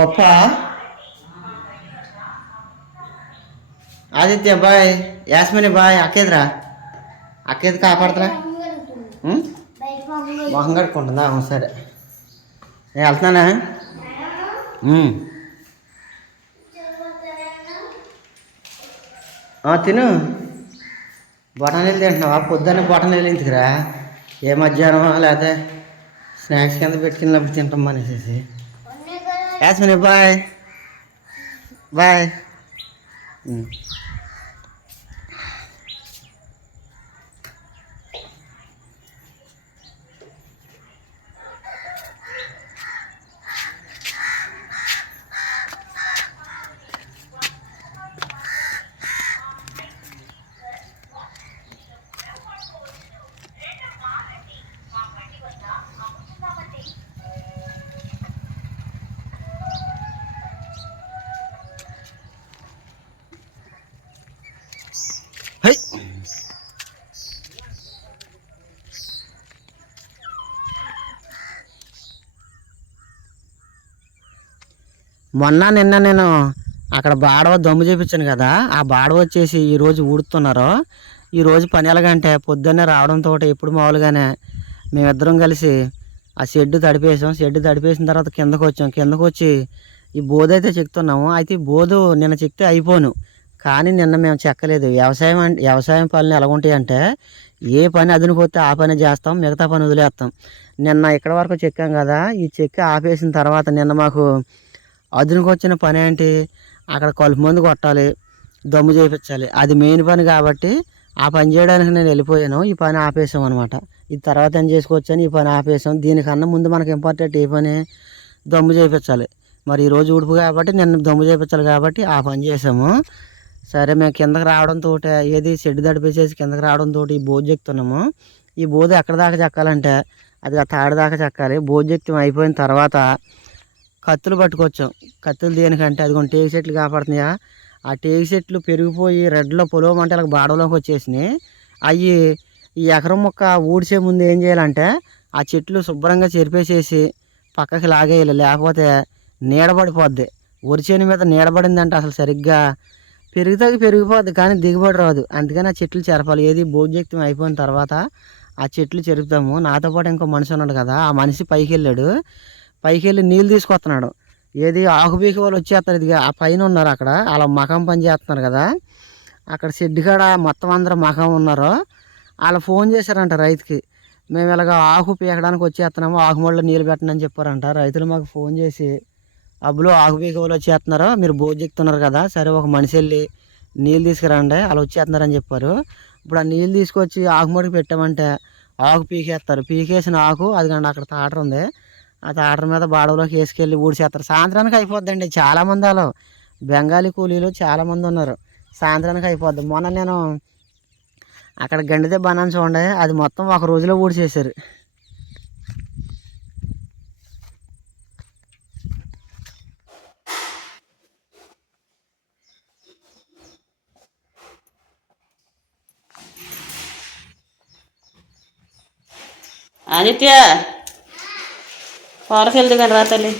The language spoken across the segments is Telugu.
పప్ప? ఆదిత్య బాయ్. యాస్మిని బాయ్. అక్కేదిరా అక్కేది కాపాడుతురా? మొహం కడుక్కుంటుందా? అవును సరే. నేను వెళ్తున్నానా? తిను. బొటనీళ్ళు తింటున్నావా? పొద్దున్నే బొటనీళ్ళు ఇంటికిరా ఏ మధ్యాహ్నం లేకపోతే స్నాక్స్ కింద పెట్టుకున్నప్పుడు తింటాం అనేసి. యాస్మిని బాయ్ బాయ్ మొన్న నిన్న నేను అక్కడ బాడవ దమ్ము చేపించాను కదా ఆ బాడవ వచ్చేసి ఈరోజు ఊడుతున్నారు. ఈరోజు పని ఎలాగంటే పొద్దున్నే రావడంతో ఎప్పుడు మామూలుగానే మేమిద్దరం కలిసి ఆ షెడ్ తడిపేసాం. షెడ్ తడిపేసిన తర్వాత కిందకు వచ్చాం. కిందకు వచ్చి ఈ బోధ అయితే చెక్తున్నాము. అయితే ఈ బోధు నిన్న చెక్తే అయిపోను. కానీ నిన్న మేము చెక్కలేదు. వ్యవసాయం అంటే వ్యవసాయం పనులు ఎలా ఉంటాయి అంటే ఏ పని అదునుకొస్తే ఆ పని చేస్తాం మిగతా పని వదిలేస్తాం. నిన్న ఇక్కడ వరకు చెక్కాం కదా. ఈ చెక్కి ఆపేసిన తర్వాత నిన్న మాకు అదునుకు వచ్చిన పని ఏంటి? అక్కడ కలుపు మందు కొట్టాలి దమ్ము చేయించాలి అది మెయిన్ పని కాబట్టి ఆ పని చేయడానికి నేను వెళ్ళిపోయాను. ఈ పని ఆపేసాం అనమాట ఇది తర్వాత ఏం చేసుకోవచ్చని ఈ పని ఆపేసాం దీనికన్నా ముందు మనకి ఇంపార్టెంట్ ఏ పని? దమ్ము చేయించాలి మరి ఈరోజు ఉడుపు కాబట్టి నిన్న దమ్ము చేయించాలి కాబట్టి ఆ పని చేసాము సరే మేము కిందకి రావడంతో ఏది? షెడ్ తడిపేసేసి కిందకి రావడంతో ఈ బోధ చెక్తున్నాము ఈ బోధ ఎక్కడ దాకా చెక్కాలంటే అది ఆ తాడు దాకా చెక్కాలి. బోధెక్తం అయిపోయిన తర్వాత కత్తులు పట్టుకొచ్చాం. కత్తులు దేనికంటే అది కొన్ని టేకు చెట్లు కాపాడుతున్నాయా? ఆ టేకు చెట్లు పెరిగిపోయి రెడ్లో పొలం అంటే బాడలోకి వచ్చేసినాయి. అవి ఈ ఎకరం మొక్క ఊడ్చే ముందు ఏం చేయాలంటే ఆ చెట్లు శుభ్రంగా చెరిపేసేసి పక్కకి లాగేయాలి. లేకపోతే నీడబడిపోద్ది వరిచేను మీద నీడబడిందంటే అసలు సరిగ్గా పెరుగుతాకి పెరిగిపోద్ది కానీ దిగుబడి రాదు. అందుకని ఆ చెట్లు చెరపాలి. ఏది భోజ్యక్తం అయిపోయిన తర్వాత ఆ చెట్లు చెరుపుతాము. నాతో పాటు ఇంకో మనిషి ఉన్నాడు కదా ఆ మనిషి పైకి వెళ్ళాడు పైకి వెళ్ళి నీళ్ళు తీసుకొస్తున్నాడు. ఏది ఆకుబీకి వాళ్ళు వచ్చేస్తారు ఇది ఆ పైన ఉన్నారు అక్కడ. అలా మకం పని చేస్తున్నారు కదా. అక్కడ షెడ్ కాడ మొత్తం అందరూ మకం ఉన్నారు. వాళ్ళు ఫోన్ చేశారంట రైతుకి. మేము ఇలాగ ఆకు పీకడానికి వచ్చేస్తున్నాము ఆకు మళ్ళీ నీళ్ళు పెట్టనని చెప్పారంట. రైతులు మాకు ఫోన్ చేసి అబ్బులు ఆకు పీక వాళ్ళు వచ్చేస్తున్నారు మీరు భోజెక్తున్నారు కదా సరే ఒక మనిషి వెళ్ళి నీళ్ళు తీసుకురండి అలా వచ్చేస్తున్నారని చెప్పారు. ఇప్పుడు ఆ నీళ్ళు తీసుకొచ్చి ఆకుమడికి పెట్టామంటే ఆకు పీకేస్తారు. పీకేసిన ఆకు అది కండి అక్కడ తాటరు ఉంది. ఆ తాటర మీద బాడవలోకి వేసుకెళ్ళి ఊడిసేస్తారు సాయంత్రానికి అయిపోద్దండి చాలామంది అలా బెంగాలీ కూలీలు చాలామంది ఉన్నారు. సాయంత్రానికి అయిపోద్ది. మొన్న నేను అక్కడ గండిదే బనాన్ని చూడండి అది మొత్తం ఒక రోజులో ఊడిసేసారు ఆదిత్య పాలకు వెళ్దు కానీ రా తల్లి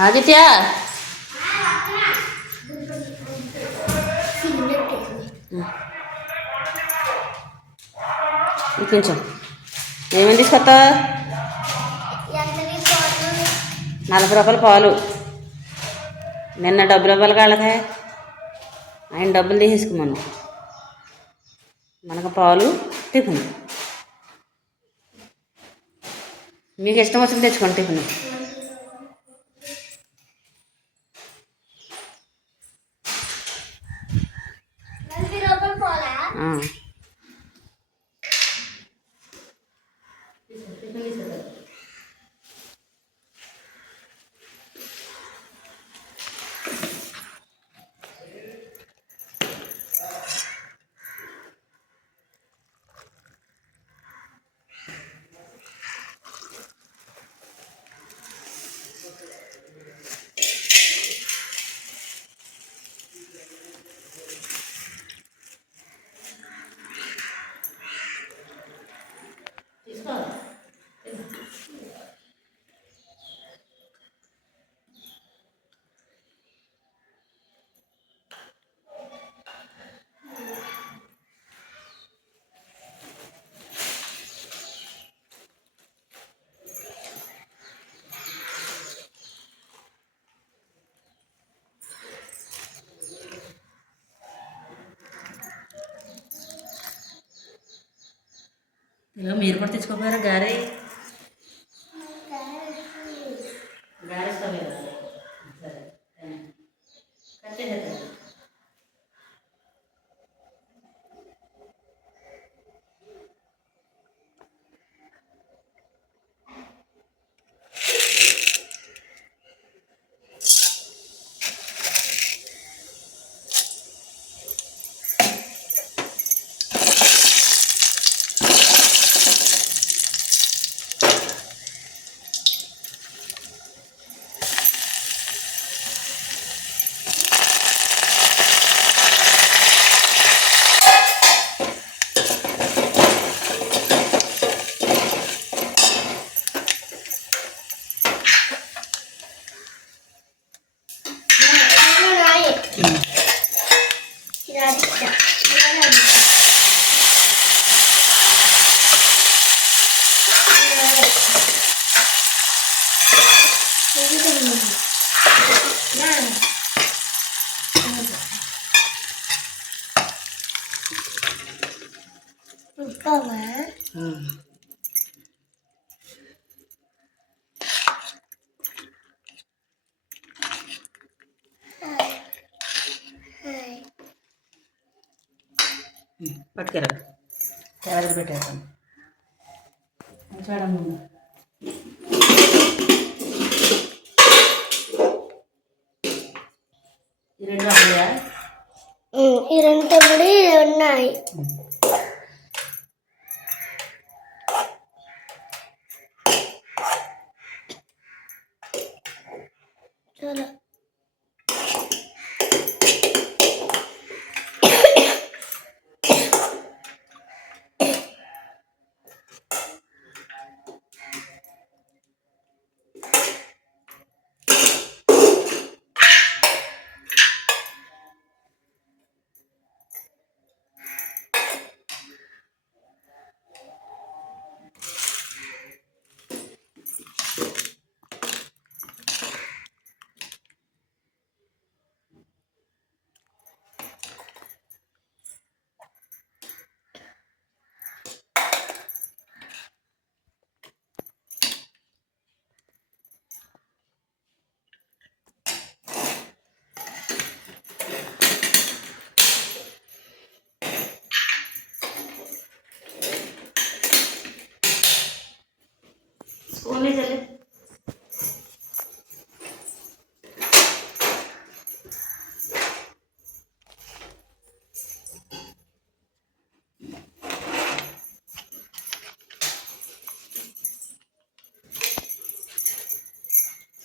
ఆదిత్య ఇది కొంచెం ఏమేమి తీసుకొస్తా నలభై రూపాయల పాలు. నిన్న డబ్బు రూపాయలు కాళ్ళకే. ఆయన డబ్బులు తీసేసుకోమను మనకు పాలు టిఫిన్. మీకు ఇష్టం వచ్చింది తెచ్చుకోండి టిఫిన్ ఆ. ఇలా మీరు కూడా తెచ్చుకోపోయారా గారే గారె ఇస్తావు కదా సరే కట్ చేసేద్దాం పట్టుకెరా తెర పెట్టేస్తాను చూడమ్మ ఈ రెండు ఉన్నాయి.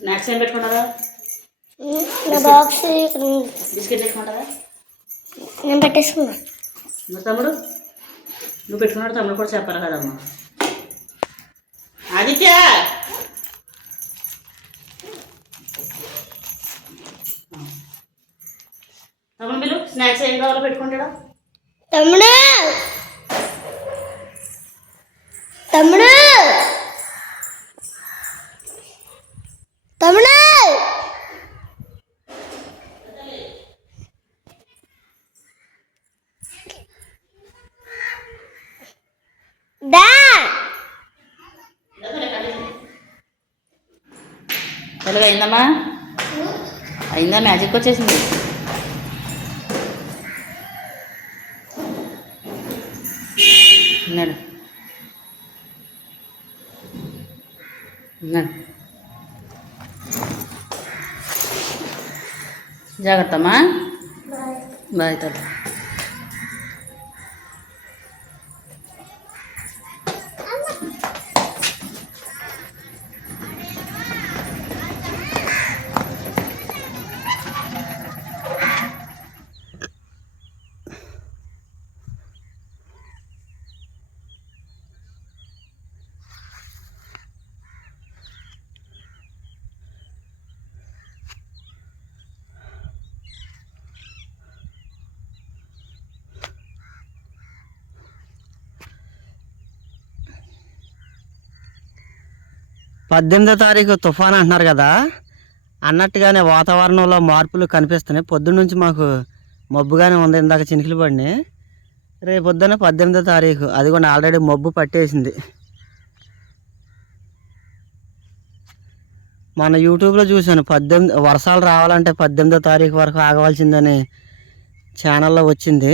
స్నాక్స్ ఏం పెట్టుకున్నారా నా బాక్స్. బిస్కెట్ పెట్టుకుంటారా నేను పెట్టేసుకున్నా. నువ్వు తమ్ముడు? నువ్వు పెట్టుకున్నాడు తమ్ముడు కూడా చెప్పాలి కదమ్మా. ఆదిత్య! తమ్ముడు మీరు స్నాక్స్ ఏం కావాలో పెట్టుకుంటాడా? తమ్ముడు! తమ్ముడు! తెలుగు అయిందమ్మా? అయిందా? మ్యాజిక్ వచ్చేసింది. ఉన్నాడు. ఉన్నాడు. జాగ్రత్త అమ్మా బాయ్ తల్లి. పద్దెనిమిదో తారీఖు తుఫాన్ అంటున్నారు కదా అన్నట్టుగానే వాతావరణంలో మార్పులు కనిపిస్తున్నాయి. పొద్దున్న నుంచి మాకు మబ్బుగానే ఉంది ఇందాక చినుకులు పడినాయి. రేపు పొద్దున పద్దెనిమిదో తారీఖు అది కూడా ఆల్రెడీ మబ్బు పట్టేసింది. మన యూట్యూబ్లో చూశాను పద్దెనిమిది వర్షాలు రావాలంటే పద్దెనిమిదో తారీఖు వరకు ఆగవలసిందని ఛానల్లో వచ్చింది.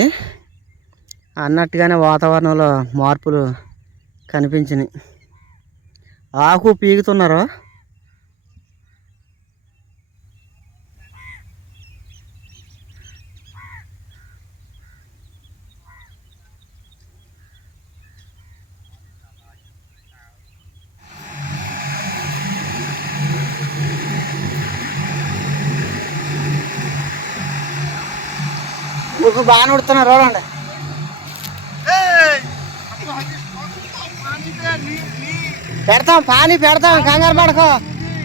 అన్నట్టుగానే వాతావరణంలో మార్పులు కనిపించినాయి. ఆకు పీకుతున్నారు? మీకు బాగానే ఉడుతున్నారు పెడతాం పానీ పెడతాం కంగారు పడకో.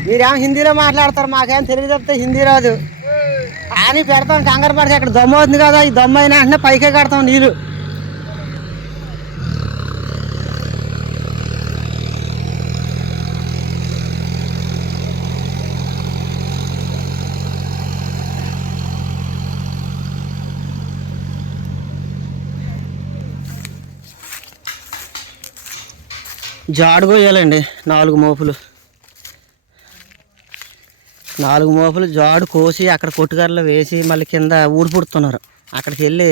మీరేం హిందీలో మాట్లాడతారు మాకేం తెలుగు చెప్తే హిందీ రాదు. పానీ పెడతాం కంగారు పడక ఇక్కడ దమ్ము అవుతుంది కదా ఈ దమ్ము అయిన వెంటనే పైకే కడతాం నీళ్ళు జాడు కోయాలండి నాలుగు మోపులు. నాలుగు మోపులు జాడు కోసి అక్కడ కొట్టుకర్రలో వేసి మళ్ళీ కింద ఊడిపుడుతున్నారు అక్కడికి వెళ్ళి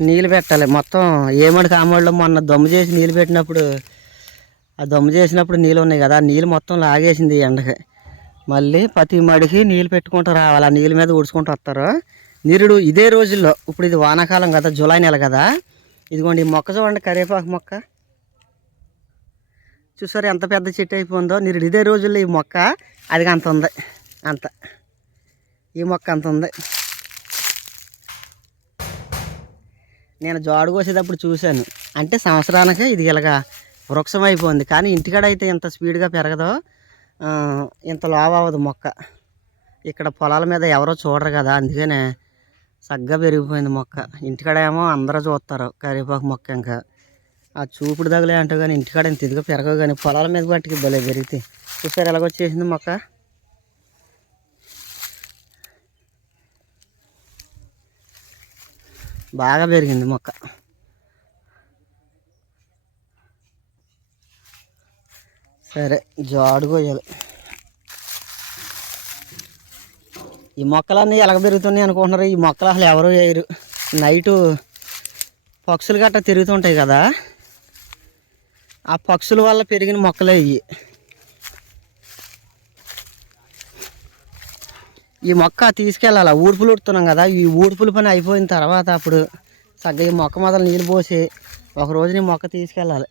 నీళ్ళు పెట్టాలి. మొత్తం ఏమడి కామడిలో మొన్న దమ్ము చేసి నీళ్ళు పెట్టినప్పుడు ఆ దమ్ము చేసినప్పుడు నీళ్ళు ఉన్నాయి కదా ఆ నీళ్ళు మొత్తం లాగేసింది ఎండకి. మళ్ళీ ప్రతి మడికి నీళ్ళు పెట్టుకుంటూ రావాలి. ఆ నీళ్ళ మీద ఊడ్చుకుంటూ వస్తారు. నిరుడు ఇదే రోజుల్లో ఇప్పుడు ఇది వానాకాలం కదా జూలై నెల కదా. ఇదిగోండి ఈ మొక్క చూడండి కరివేపాకు మొక్క. చూసారు ఎంత పెద్ద చెట్టు అయిపోయిందో. నేను ఇదే రోజుల్లో ఈ మొక్క అది అంత ఉంది. అంత. ఈ మొక్క అంత ఉంది. నేను జోడు కోసేటప్పుడు చూశాను. అంటే సంవత్సరానికి ఇది ఇలాగా వృక్షం అయిపోయింది. కానీ ఇంటికాడ అయితే ఇంత స్పీడ్గా పెరగదో ఇంత లావ్ అవ్వదు మొక్క. ఇక్కడ పొలాల మీద ఎవరో చూడరు కదా అందుకనే సగ్గా పెరిగిపోయింది మొక్క. ఇంటికాడ ఏమో అందరూ చూస్తారు కరివేపాకు మొక్క ఇంకా. ఆ చూపుడు తగలే అంటావు కానీ ఇంటికాడ ఇంత ఇదిగా పెరగవు కానీ పొలాల మీద బట్టికి భలే పెరిగితే. చూసారు ఎలాగొచ్చేసింది మొక్క? బాగా పెరిగింది మొక్క. సరే జాడు కోయాలి ఈ మొక్కలన్నీ ఎలాగ పెరుగుతున్నాయి అనుకుంటున్నారు? ఈ మొక్కలు అసలు ఎవరు వేయరు. నైటు పక్షులు గట్ట తిరుగుతుంటాయి కదా. ఆ పక్షుల వల్ల పెరిగిన మొక్కలే ఇవి. ఈ మొక్క తీసుకెళ్ళాలి ఊడ్పులు ఉడుతున్నాం కదా ఈ ఊడ్పుల పని అయిపోయిన తర్వాత అప్పుడు చక్కగా ఈ మొక్క మొదలు నీళ్ళు పోసి ఒక రోజుని మొక్క తీసుకెళ్ళాలి.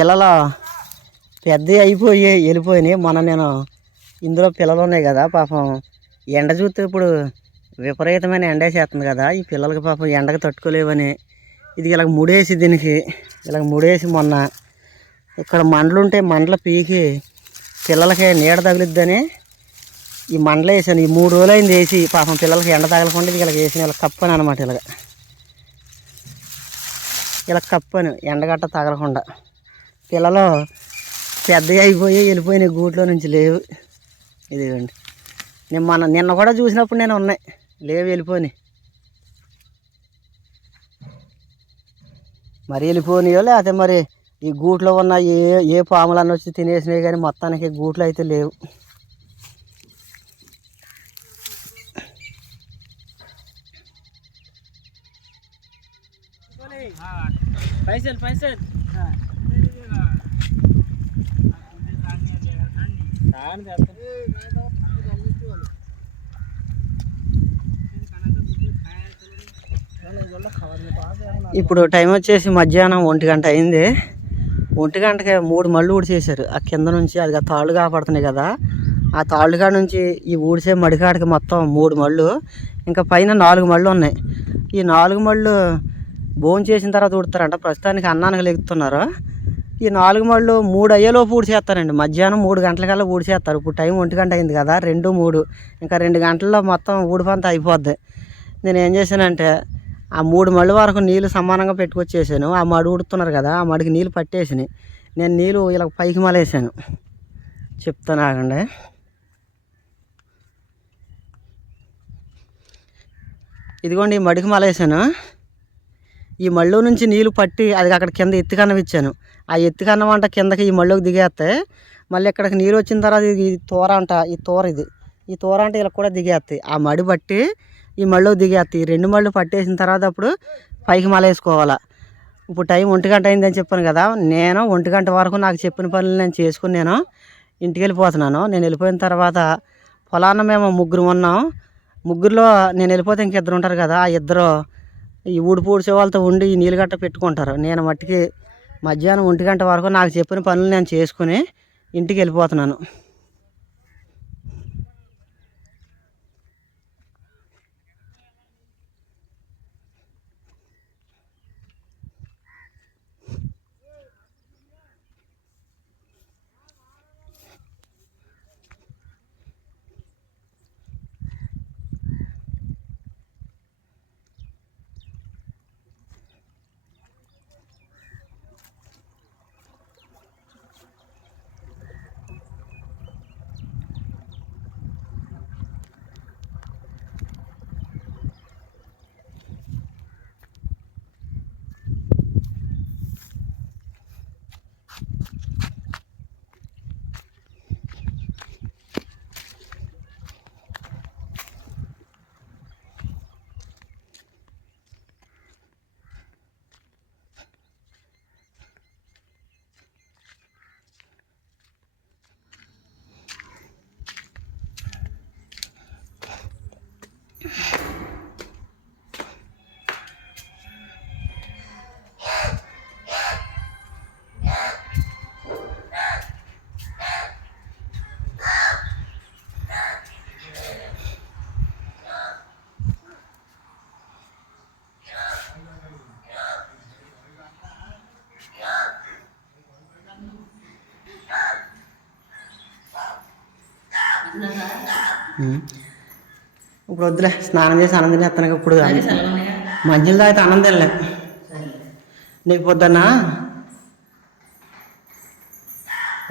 పిల్లలు పెద్ద అయిపోయి వెళ్ళిపోయినాయి. మొన్న నేను ఇందులో పిల్లలు ఉన్నాయి కదా పాపం ఎండ చూస్తే ఇప్పుడు విపరీతమైన ఎండేసేస్తుంది కదా ఈ పిల్లలకి పాపం ఎండకు తట్టుకోలేవని. ఇది ఇలాగ ముడేసి దీనికి ఇలాగ ముడేసి మొన్న ఇక్కడ మండలు ఉంటే మండలు పీకి పిల్లలకి నీడ తగిలిద్దని ఈ మండలు వేసాను. ఈ మూడు రోజులు అయింది వేసి పాపం పిల్లలకి ఎండ తగలకుండా ఇది ఇలాగ వేసిన ఇలా కప్పని అనమాట ఇలాగ. ఇలా కప్పను ఎండగట్ట తగలకుండా. పిల్లలు పెద్దగా అయిపోయి వెళ్ళిపోయినాయి గూట్లో నుంచి లేవు. ఇదిగోండి. నేను మన నిన్న కూడా చూసినప్పుడు నేను ఉన్నాయి. లేవు వెళ్ళిపోయినాయి. మరి వెళ్ళిపోయినాయో లేకపోతే మరి ఈ గూట్లో ఉన్న ఏ ఏ పాములన్నీ వచ్చి తినేసినాయి కానీ మొత్తానికి గూట్లో అయితే లేవు. పైసలు పైసలు. ఇప్పుడు టైం వచ్చేసి మధ్యాహ్నం ఒంటి గంట అయింది. ఒంటి గంటకి మూడు మళ్ళు ఊడిచేశారు. ఆ కింద నుంచి అది తాళ్ళు కాపాడుతున్నాయి కదా. ఆ తాళ్ళు కాడ నుంచి ఈ ఊడిసే మడికాడికి మొత్తం మూడు మళ్ళు ఇంకా పైన నాలుగు మళ్ళు ఉన్నాయి. ఈ నాలుగు మళ్ళు భోజనం చేసిన తర్వాత ఉడతారంట ప్రస్తుతానికి అన్నానికి లెగుతున్నారు. ఈ నాలుగు మళ్ళు మూడు అయ్యేలోపు ఊడిచేస్తారండి మధ్యాహ్నం మూడు గంటలకల్లా ఊడిచేస్తారు ఇప్పుడు టైం ఒంటి గంట అయింది కదా రెండు మూడు. ఇంకా రెండు గంటల్లో మొత్తం ఊడిపంత అయిపోద్ది. నేను ఏం చేశానంటే ఆ మూడు మళ్ళీ వరకు నీళ్ళు సమానంగా పెట్టుకొచ్చేసాను. ఆ మడి ఉడుతున్నారు కదా ఆ మడికి నీళ్ళు పట్టేసినాయి. నేను నీళ్ళు ఇలా పైకి మలేసాను చెప్తాను ఆగండి. ఇదిగోండి ఈ మడికి మలేసాను ఈ మళ్ళు నుంచి నీళ్ళు పట్టి అది అక్కడ కింద ఎత్తుకన్నం ఇచ్చాను ఆ ఎత్తుకన్నం వంట కిందకి ఈ మళ్ళీకి దిగేస్తే మళ్ళీ ఇక్కడికి నీరు వచ్చిన తర్వాత ఇది ఈ తోర అంట ఈ తోర ఇది. ఈ తోర అంటే ఇలా కూడా దిగేస్తాయి ఆ మడి పట్టి ఈ మళ్ళీ దిగేస్తాయి ఈ రెండు మళ్ళు పట్టేసిన తర్వాత అప్పుడు పైకి మలేసుకోవాలా ఇప్పుడు టైం ఒంటి గంట అయిందని చెప్పాను కదా నేను ఒంటి గంట వరకు నాకు చెప్పిన పనులు నేను చేసుకుని నేను ఇంటికి వెళ్ళిపోతున్నాను. నేను వెళ్ళిపోయిన తర్వాత పొలాన్న మేము ముగ్గురు ఉన్నాం. ముగ్గురులో నేను వెళ్ళిపోతే ఇంక ఇద్దరు ఉంటారు కదా ఆ ఇద్దరు ఈ ఊడిపూడ్చే వాళ్ళతో ఉండి ఈ నీళ్ళు గట్ట పెట్టుకుంటారు. నేను మట్టికి మధ్యాహ్నం ఒంటి గంట వరకు నాకు చెప్పిన పనులు నేను చేసుకుని ఇంటికి వెళ్ళిపోతున్నాను. ఇప్పుడు వద్దులే స్నానం చేసి అన్నం తినేస్తాను ఇప్పుడు మంచిలు తాగితే అన్నం తినలే. నీకు పొద్దున్న?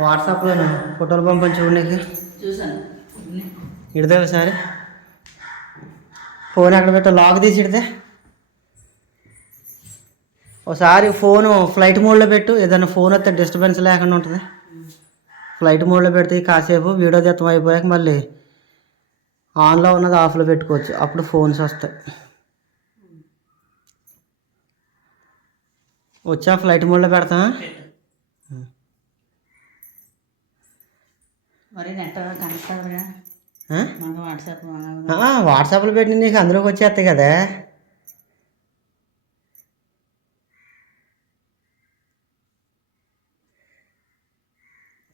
వాట్సాప్లో ఫోటోలు పంపించు చూడు నీకు. చూసాను ఇడదే ఒకసారి. ఫోన్ ఎక్కడ పెట్టా లాక్ తీసి ఇడితే. ఒకసారి ఫోను ఫ్లైట్ మోడ్లో పెట్టు ఏదైనా ఫోన్ వస్తే డిస్టర్బెన్స్ లేకుండా ఉంటుంది. ఫ్లైట్ మోడ్లో పెడితే కాసేపు వీడియో తీర్థం అయిపోయాక మళ్ళీ ఆన్లో ఉన్నది ఆఫ్లో పెట్టుకోవచ్చు. అప్పుడు ఫోన్స్ వస్తాయి. వచ్చా? ఫ్లైట్ మోడ్లో ఆ, వాట్సాప్లో పెట్టి నీకు అందులోకి వచ్చేస్తాయి కదా.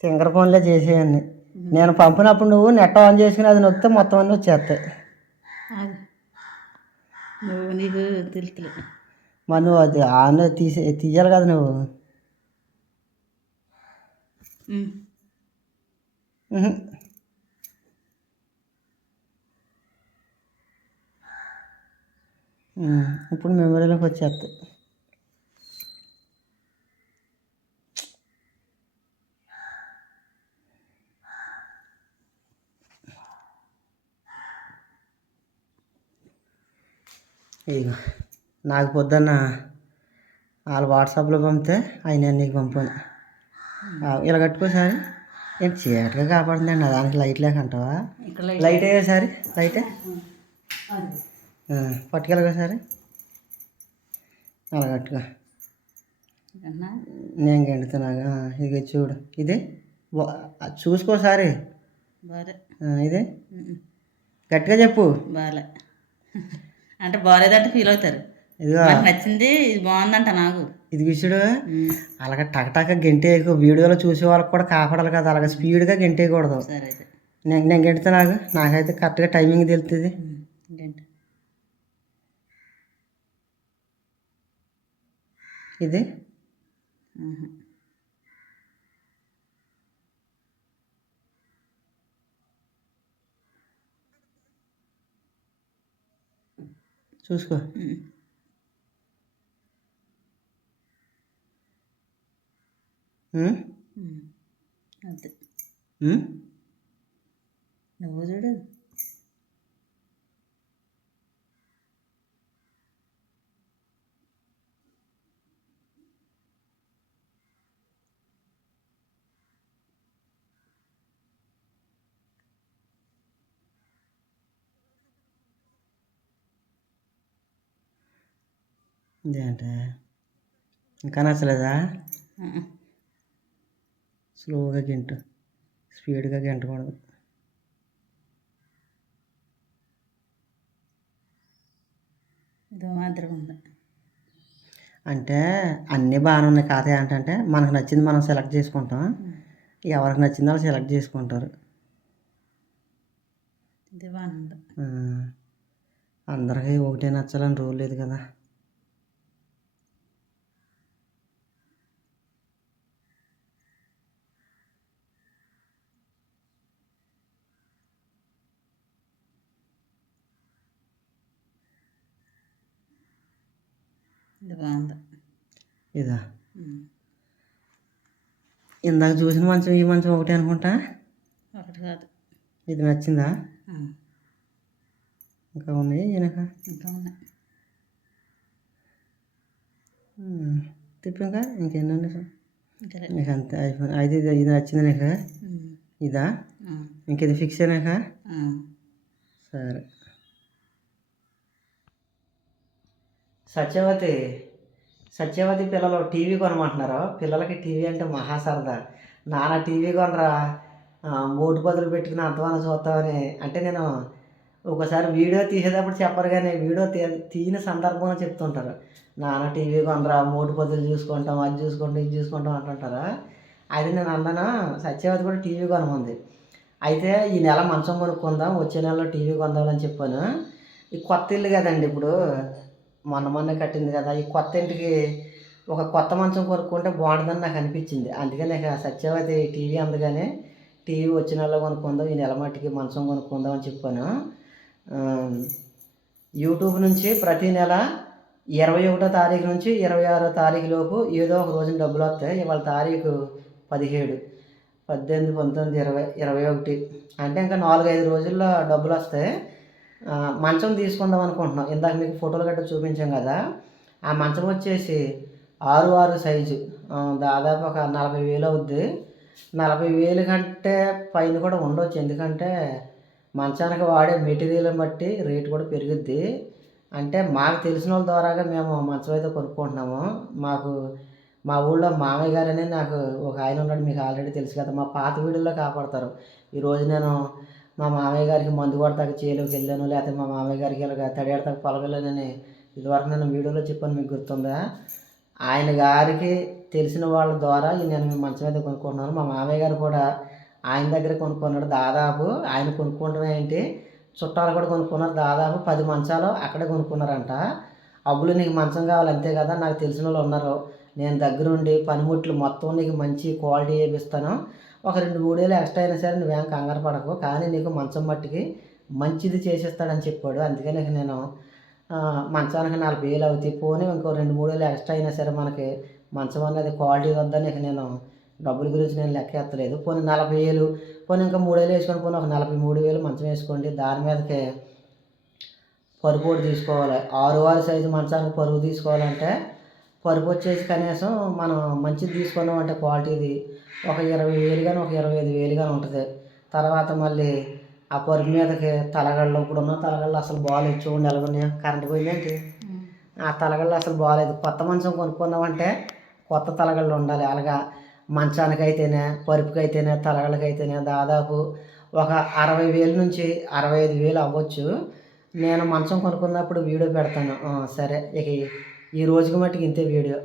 తింగర ఫోన్లే చేసేయన్ని. నేను పంపినప్పుడు నువ్వు నెట్ ఆన్ చేసుకుని అది నొక్కితే మొత్తం అన్నీ వచ్చేస్తాయి. నువ్వు నీకు తెలుతులే. మరి నువ్వు అది ఆన్ తీసే తీయాలి కదా నువ్వు. ఇప్పుడు మెమరీలోకి వచ్చేస్తాయి. ఇక నాకు పొద్దున్న వాళ్ళు వాట్సాప్లో పంపితే ఆయన నీకు పంపాను ఇలా కట్టుకోసారి ఏంటి చీకటిగా కాపాడుతుందండి దానికి లైట్ లేక అంటావా లైట్ అయ్యేసారి లైట్? పట్టుకెళ్ళగోసారి అలా కట్టుకో. నేను గెంటుతున్నాగా ఇక. చూడు. ఇదే? చూసుకోసారి ఇదే? గట్టిగా చెప్పు. బాలే. అంటే బాగాలేదంటే ఫీల్ అవుతారు. ఇదిగో. నచ్చింది ఇది బాగుందంట నాకు. ఇది విషుడు అలాగ టకటక గెంటేయకు వీడియోలో చూసే వాళ్ళకి కూడా కాపాడాలి కదా. అలాగ స్పీడ్గా గెంటేయకూడదు నేను నేను గెంటితే నాకు నాకైతే కరెక్ట్గా టైమింగ్ తెలుస్తుంది ఇది? చూసుకో? నువ్వు చూడు. ఇదేంటే ఇంకా నచ్చలేదా. స్లోగా గెంటు. స్పీడ్గా గెంటకూడదు. ఇది మాత్రం ఉంది. అంటే అన్నీ బాగానే ఉన్నాయి కాదు ఏంటంటే మనకు నచ్చింది మనం సెలెక్ట్ చేసుకుంటాం. ఎవరికి నచ్చింది వాళ్ళు సెలెక్ట్ చేసుకుంటారు. అందరికీ ఒకటే నచ్చాలని రూల్ లేదు కదా. ఇది బాగుంది ఇదా. ఇందాక చూసిన మంచం ఈ మంచం ఒకటే అనుకుంటా ఒకటి కాదు ఇది నచ్చిందా. ఇంకా ఉన్నాయి వెనక ఇంకా ఉన్నాయి ఉమ్, తిప్పు ఇంకా ఇంకెన్ని ఇంకా నీకు అంతే అయిపోయింది అయితే ఇది ఇది నచ్చింది నీకు. ఇదా ఉమ్. ఇంక ఇది ఫిక్స్ అయినాక. సరే సత్యవతి సత్యవతి పిల్లలు టీవీ కొనమంటున్నారు? పిల్లలకి టీవీ అంటే మహా సరదా. నాన్న టీవీ కొనరా? ఆ, మూడు పదులు పెట్టుకుని అంతమానం చూస్తామని అంటే నేను ఒకసారి వీడియో తీసేటప్పుడు చెప్పరు కానీ వీడియో తీ తీయని సందర్భంలో చెప్తుంటారు. నాన్న టీవీ కొనరా? మూడు పదులు చూసుకుంటాం అది చూసుకుంటాం ఇది చూసుకుంటాం అంటుంటారా? అది నేను అన్నాను? సత్యవతి కూడా టీవీ కొనమంది. అయితే ఈ నెల మంచం కొనుక్కుందాం వచ్చే నెలలో టీవీ కొందామని చెప్పాను. ఈ కొత్త ఇల్లు కదండి ఇప్పుడు. మొన్న మొన్న కట్టింది కదా ఈ కొత్త ఇంటికి ఒక కొత్త మంచం కొనుక్కుంటే బాగుంటుందని నాకు అనిపించింది. అందుకే నాకు ఆ సత్యవతి టీవీ అందుగానే టీవీ వచ్చిన కొనుక్కుందాం ఈ నెల మట్టికి మంచం కొనుక్కుందాం అని చెప్పాను. యూట్యూబ్ నుంచి ప్రతి నెల ఇరవై ఒకటో తారీఖు నుంచి ఇరవై ఆరో తారీఖు లోపు ఏదో ఒక రోజున డబ్బులు వస్తాయి. ఇవాళ తారీఖు పదిహేడు పద్దెనిమిది పంతొమ్మిది ఇరవై ఇరవై ఒకటి. అంటే ఇంకా నాలుగైదు రోజుల్లో డబ్బులు వస్తాయి. మంచం తీసుకుందాం అనుకుంటున్నాం. ఇందాక మీకు ఫోటోలు గట్రా చూపించాం కదా. ఆ మంచం వచ్చేసి ఆరు ఆరు సైజు. దాదాపు ఒక నలభై వేలు అవుద్ది. నలభై వేలు కంటే పైన కూడా ఉండొచ్చు. ఎందుకంటే మంచానికి వాడే మెటీరియల్ని బట్టి రేటు కూడా పెరుగుద్ది. అంటే మాకు తెలిసిన వాళ్ళ ద్వారాగా మేము మంచం అయితే కొనుక్కుంటున్నాము. మాకు మా ఊళ్ళో మామయ్య గారనే నాకు ఒక ఆయన ఉన్నాడు. మీకు ఆల్రెడీ తెలుసు కదా. మా పాత వీడియోలో కాపాడతారు. ఈరోజు నేను మా మామయ్య గారికి మందు కొడతాక చేలోకి వెళ్ళాను లేకపోతే మా మామయ్య గారికి ఇలాగ తడియాడతాక పొలగలేనని ఇదివరకు నేను వీడియోలో చెప్పాను మీకు గుర్తుందా? ఆయన గారికి తెలిసిన వాళ్ళ ద్వారా నేను మీ మంచం అయితే కొనుక్కుంటున్నాను. మా మామయ్య గారు కూడా ఆయన దగ్గర కొనుక్కున్నాడు దాదాపు. ఆయన కొనుక్కోవడం ఏంటి? చుట్టాలు కూడా కొనుక్కున్నారు దాదాపు పది మంచాలు అక్కడే కొనుక్కున్నారంట. అబ్బులు నీకు మంచం కావాలి అంతే కదా నాకు తెలిసిన వాళ్ళు ఉన్నారు. నేను దగ్గరుండి పనిముట్లు మొత్తం నీకు మంచి క్వాలిటీ వేపిస్తాను. ఒక రెండు మూడేళ్ళు ఎక్స్ట్రా అయినా సరే నువ్వేం కంగారు పడకు. కానీ నీకు మంచం మట్టికి మంచిది చేసేస్తాడని చెప్పాడు. అందుకే నీకు నేను మంచానికి నలభై వేలు అవుతాయి. పోనీ ఇంకో రెండు మూడేళ్ళు ఎక్స్ట్రా అయినా సరే మనకి మంచం అనేది క్వాలిటీ వద్దని నీకు నేను డబ్బుల గురించి నేను లెక్క ఎత్తలేదు. పోనీ నలభై వేలు పోనీ ఇంకా మూడేళ్ళు వేసుకొని పోనీ ఒక నలభై మూడు వేలు మంచం వేసుకోండి. దాని మీదకి పరుపు ఒకటి తీసుకోవాలి. ఆరు ఆరు సైజు మంచానికి పరుపు తీసుకోవాలంటే పరుపు వచ్చేసి కనీసం మనం మంచిది తీసుకున్నాం అంటే క్వాలిటీది ఒక ఇరవై వేలు కానీ ఒక ఇరవై ఐదు వేలు కానీ ఉంటుంది. తర్వాత మళ్ళీ ఆ పరుపు మీదకి తలగళ్ళు ఇప్పుడు ఉన్న తలగళ్ళు అసలు బాగాలేదు చూడండి ఎలాగున్నాయో. కరెంట్ పోయిందేంటి ఆ తలగళ్ళు అసలు బాగాలేదు. కొత్త మంచం కొనుక్కున్నామంటే కొత్త తలగళ్ళు ఉండాలి. అలాగా మంచానికైతేనే పరుపుకైతేనే తలగళ్ళకైతేనే దాదాపు ఒక అరవై వేలు నుంచి అరవై ఐదు వేలు అవ్వచ్చు. నేను మంచం కొనుక్కున్నప్పుడు వీడియో పెడతాను. సరే. ఇక ఈ- ఈ రోజుకి మట్టుకు ఇంతే వీడియో.